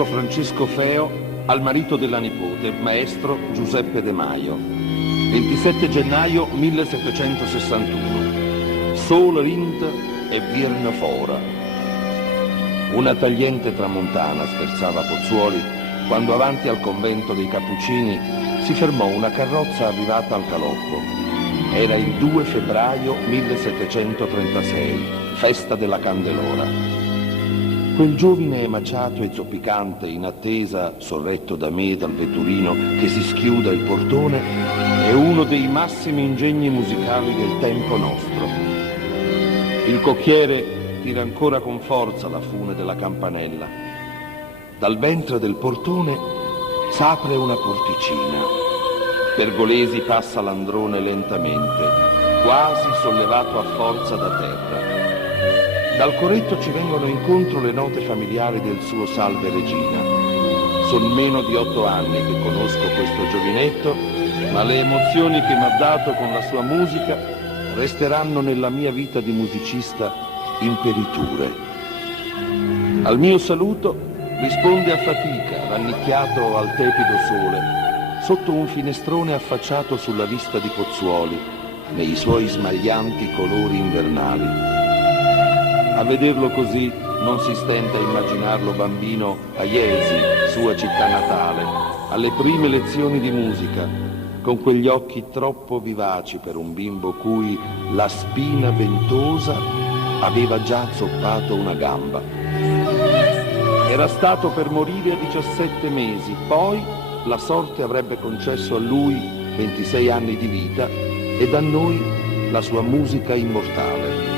maestro Francesco Feo al marito della nipote, maestro Giuseppe De Maio. 27 gennaio 1761. Sol rint e virna fora. Una tagliente tramontana, scherzava Pozzuoli, quando avanti al convento dei Cappuccini si fermò una carrozza arrivata al galoppo. Era il 2 febbraio 1736, festa della Candelora. Quel giovine emaciato e zoppicante, in attesa, sorretto da me dal vetturino, che si schiuda il portone, è uno dei massimi ingegni musicali del tempo nostro. Il cocchiere tira ancora con forza la fune della campanella. Dal ventre del portone s'apre una porticina. Pergolesi passa l'androne lentamente, quasi sollevato a forza da terra. Dal coretto ci vengono incontro le note familiari del suo Salve Regina. Son meno di 8 anni che conosco questo giovinetto, ma le emozioni che mi ha dato con la sua musica resteranno nella mia vita di musicista imperiture. Al mio saluto risponde a fatica, rannicchiato al tepido sole, sotto un finestrone affacciato sulla vista di Pozzuoli, nei suoi smaglianti colori invernali. A vederlo così non si stenta a immaginarlo bambino a Jesi, sua città natale, alle prime lezioni di musica, con quegli occhi troppo vivaci per un bimbo cui la spina ventosa aveva già zoppato una gamba. Era stato per morire a 17 mesi, poi la sorte avrebbe concesso a lui 26 anni di vita ed a noi la sua musica immortale.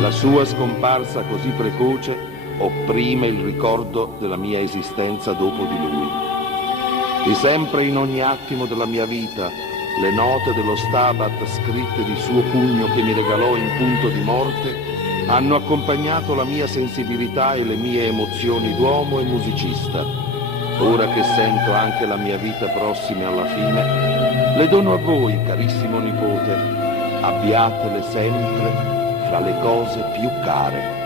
La sua scomparsa così precoce opprime il ricordo della mia esistenza dopo di lui. E sempre in ogni attimo della mia vita le note dello Stabat scritte di suo pugno che mi regalò in punto di morte hanno accompagnato la mia sensibilità e le mie emozioni d'uomo e musicista. Ora che sento anche la mia vita prossima alla fine, le dono a voi, carissimo nipote. Abbiatele sempre fra le cose più care.